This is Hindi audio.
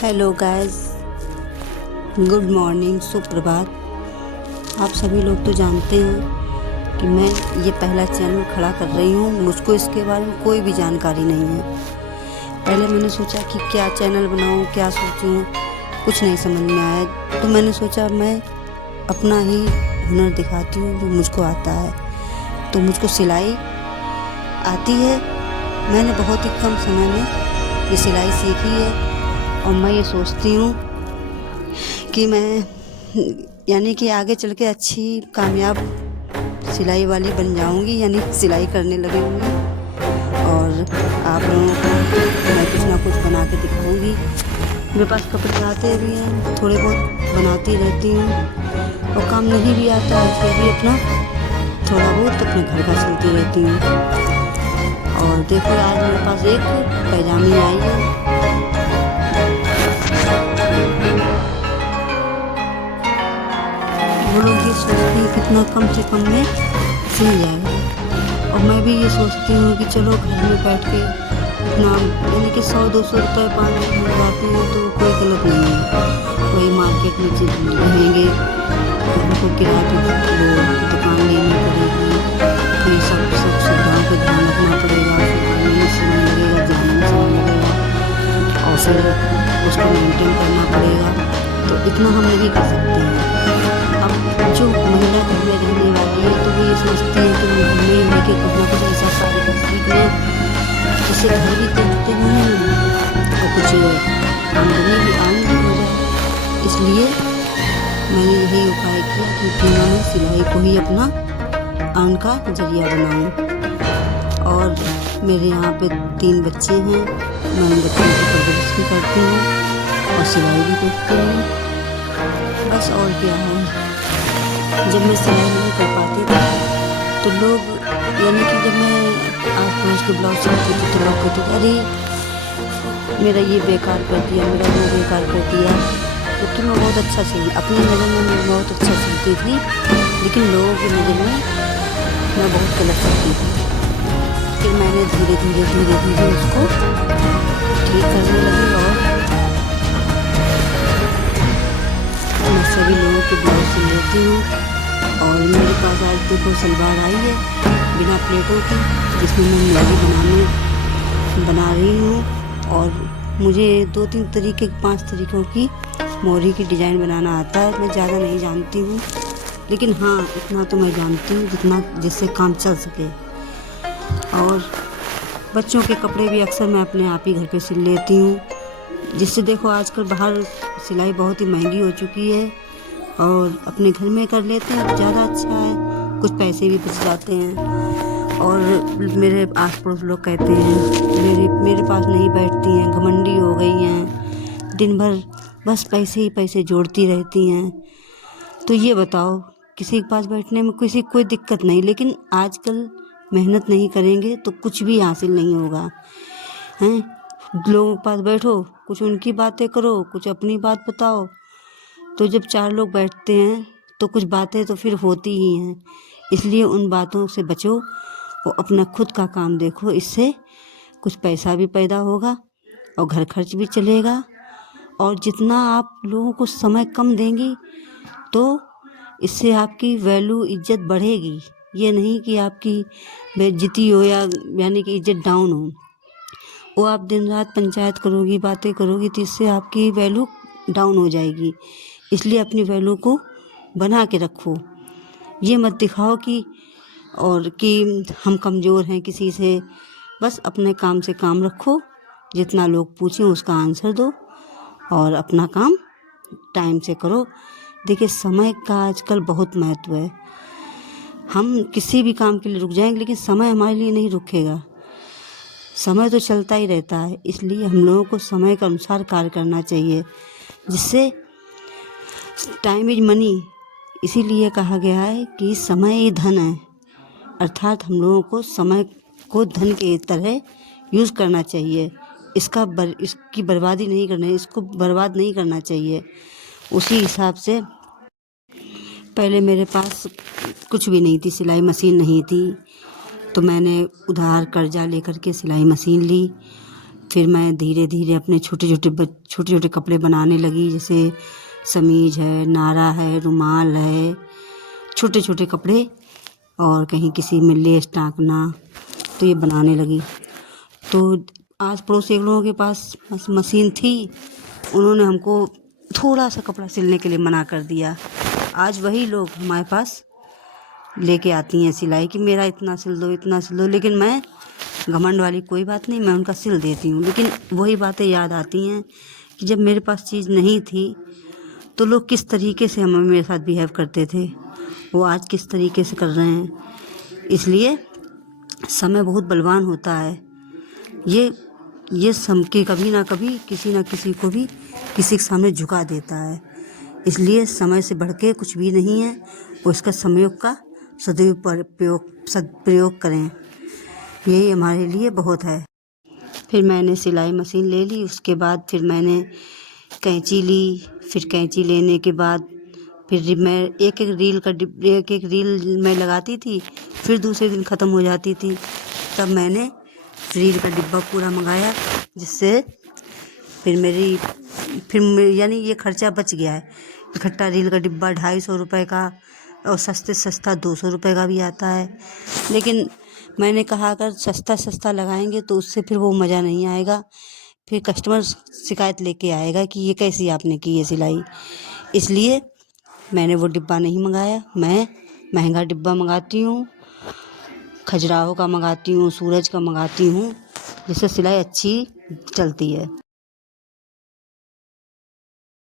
हेलो गाइस, गुड मॉर्निंग, सुप्रभात। आप सभी लोग तो जानते हैं कि मैं ये पहला चैनल खड़ा कर रही हूँ। मुझको इसके बारे में कोई भी जानकारी नहीं है। पहले मैंने सोचा कि क्या चैनल बनाऊँ, क्या सोचूँ, कुछ नहीं समझ में आया। तो मैंने सोचा मैं अपना ही हुनर दिखाती हूँ जो मुझको आता है। तो मुझको सिलाई आती है। मैंने बहुत ही कम समय में ये सिलाई सीखी है और मैं ये सोचती हूँ कि मैं यानी कि आगे चल के अच्छी कामयाब सिलाई वाली बन जाऊँगी, यानी सिलाई करने लगूँगी और आप लोगों को मैं कुछ ना कुछ बना के दिखाऊँगी। मेरे पास कपड़े आते भी हैं, थोड़े बहुत बनाती रहती हूँ और काम नहीं भी आता है फिर भी अपना थोड़ा बहुत अपने घर का सिलती रहती हूँ। और देखो आज मेरे पास एक पैजामी आई है। वो लोग ये सोचते हैं कितना कम से कम में सिल जाएगा और मैं भी ये सोचती हूँ कि चलो घर में बैठ के इतना यानी कि 100-200 रुपये 500 मिल जाते हैं तो कोई गलत नहीं है। वही मार्केट में रहेंगे तो उनको किराए पे वो दुकान लेनी पड़ेगी, फिर सब सुविधाओं पर ध्यान रखना पड़ेगा, फिर आने में समय लगेगा, जाने में समय लगेगा और फिर उसको मेंटेन करना पड़ेगा। तो इतना हम नहीं कर सकते हैं। अब जो महिला घर में रहने वाली है तो वो ये सोचती है कि हम घर में ही रह के कुछ ना कुछ ऐसा कार्य कर सीख लें जिससे घर भी देखते हैं और कुछ आमदनी हो जाए। इसलिए मैंने यही उपाय किया कि क्यों ना मैं सिलाई को ही अपना अर्न का जरिया बनाऊं। और मेरे यहाँ पे 3 बच्चे हैं, मैं उन बच्चों की परवरिश भी करती हूँ और सिलाई भी करती हूँ। बस और क्या है, जब मैं सिलाई नहीं कर पाती थी तो लोग यानी कि जब मैं आस पड़ोस के ब्लाउज सिलती थी तो लोग कहते थे अरे मेरा ये बेकार कर दिया, मेरा वो बेकार कर दिया। क्योंकि मैं बहुत अच्छा सिली, अपनी नज़र में मैं बहुत अच्छा सिलती थी, लेकिन लोगों की नज़र में मैं बहुत गलत सिलती थी। फिर मैंने धीरे धीरे उसको ठीक करने लगी और मैं सभी लोगों के ब्लाउज सिल लेती हूँ। और मेरे पास आज देखो सलवार आई है बिना प्लेटों की, जिसमें मैं मोरी बना रही हूँ और मुझे 2-3 तरीके 5 तरीक़ों की मोरी की डिज़ाइन बनाना आता है। मैं ज़्यादा नहीं जानती हूँ, लेकिन हाँ इतना तो मैं जानती हूँ जितना जिससे काम चल सके। और बच्चों के कपड़े भी अक्सर मैं अपने आप ही घर पे सिल लेती हूँ, जिससे देखो आजकल बाहर सिलाई बहुत ही महंगी हो चुकी है और अपने घर में कर लेते हैं तो ज़्यादा अच्छा है, कुछ पैसे भी बच जाते हैं। और मेरे आस पड़ोस लोग कहते हैं मेरे पास नहीं बैठती हैं, घमंडी हो गई हैं, दिन भर बस पैसे ही पैसे जोड़ती रहती हैं। तो ये बताओ, किसी के पास बैठने में किसी कोई दिक्कत नहीं, लेकिन आजकल मेहनत नहीं करेंगे तो कुछ भी हासिल नहीं होगा। हैं, लोगों के पास बैठो, कुछ उनकी बातें करो, कुछ अपनी बात बताओ, तो जब 4 लोग बैठते हैं तो कुछ बातें तो फिर होती ही हैं। इसलिए उन बातों से बचो और अपना खुद का काम देखो, इससे कुछ पैसा भी पैदा होगा और घर खर्च भी चलेगा। और जितना आप लोगों को समय कम देंगी तो इससे आपकी वैल्यू इज्जत बढ़ेगी। ये नहीं कि आपकी बेइज्जती हो या यानी कि इज्जत डाउन हो। वो आप दिन रात पंचायत करोगी, बातें करोगी तो इससे आपकी वैल्यू डाउन हो जाएगी। इसलिए अपनी वैल्यू को बना के रखो, ये मत दिखाओ कि हम कमज़ोर हैं किसी से। बस अपने काम से काम रखो, जितना लोग पूछें उसका आंसर दो और अपना काम टाइम से करो। देखिए समय का आजकल बहुत महत्व है। हम किसी भी काम के लिए रुक जाएंगे लेकिन समय हमारे लिए नहीं रुकेगा, समय तो चलता ही रहता है। इसलिए हम लोगों को समय के अनुसार कार्य करना चाहिए, जिससे टाइम इज मनी। इसीलिए कहा गया है कि समय ही धन है, अर्थात हम लोगों को समय को धन के तरह यूज़ करना चाहिए। इसकी बर्बादी नहीं करना, इसको बर्बाद नहीं करना चाहिए। उसी हिसाब से पहले मेरे पास कुछ भी नहीं थी, सिलाई मशीन नहीं थी, तो मैंने उधार कर्जा लेकर के सिलाई मशीन ली। फिर मैं धीरे धीरे अपने छोटे छोटे कपड़े बनाने लगी, जैसे समीज है, नारा है, रुमाल है, छोटे छोटे कपड़े, और कहीं किसी में लेस टाँकना, तो ये बनाने लगी। तो आस पड़ोस एक लोगों के पास मशीन थी, उन्होंने हमको थोड़ा सा कपड़ा सिलने के लिए मना कर दिया। आज वही लोग हमारे पास लेके आती हैं सिलाई कि मेरा इतना सिल दो, इतना सिल दो, लेकिन मैं घमंड वाली कोई बात नहीं, मैं उनका सिल देती हूँ। लेकिन वही बातें याद आती हैं कि जब मेरे पास चीज़ नहीं थी तो लोग किस तरीके से मेरे साथ बिहेव करते थे, वो आज किस तरीके से कर रहे हैं। इसलिए समय बहुत बलवान होता है। ये सम के कभी ना कभी किसी ना किसी को भी किसी के सामने झुका देता है। इसलिए समय से बढ़ के कुछ भी नहीं है, और इसका समय का सदप्रयोग करें, यही हमारे लिए बहुत है। फिर मैंने सिलाई मशीन ले ली, उसके बाद फिर मैंने कैंची ली। फिर कैंची लेने के बाद फिर मैं एक एक रील मैं लगाती थी, फिर दूसरे दिन ख़त्म हो जाती थी। तब मैंने रील का डिब्बा पूरा मंगाया, जिससे यानी ये खर्चा बच गया है। इकट्ठा रील का डिब्बा 250 रुपये का, और सस्ते सस्ता 200 रुपये का भी आता है। लेकिन मैंने कहा अगर सस्ता लगाएंगे तो उससे फिर वो मज़ा नहीं आएगा, फिर कस्टमर शिकायत लेके आएगा कि ये कैसी आपने की है सिलाई। इसलिए मैंने वो डिब्बा नहीं मंगाया। मैं महंगा डिब्बा मंगाती हूँ, खजुराहो का मंगाती हूँ, सूरज का मंगाती हूँ, जिससे सिलाई अच्छी चलती है।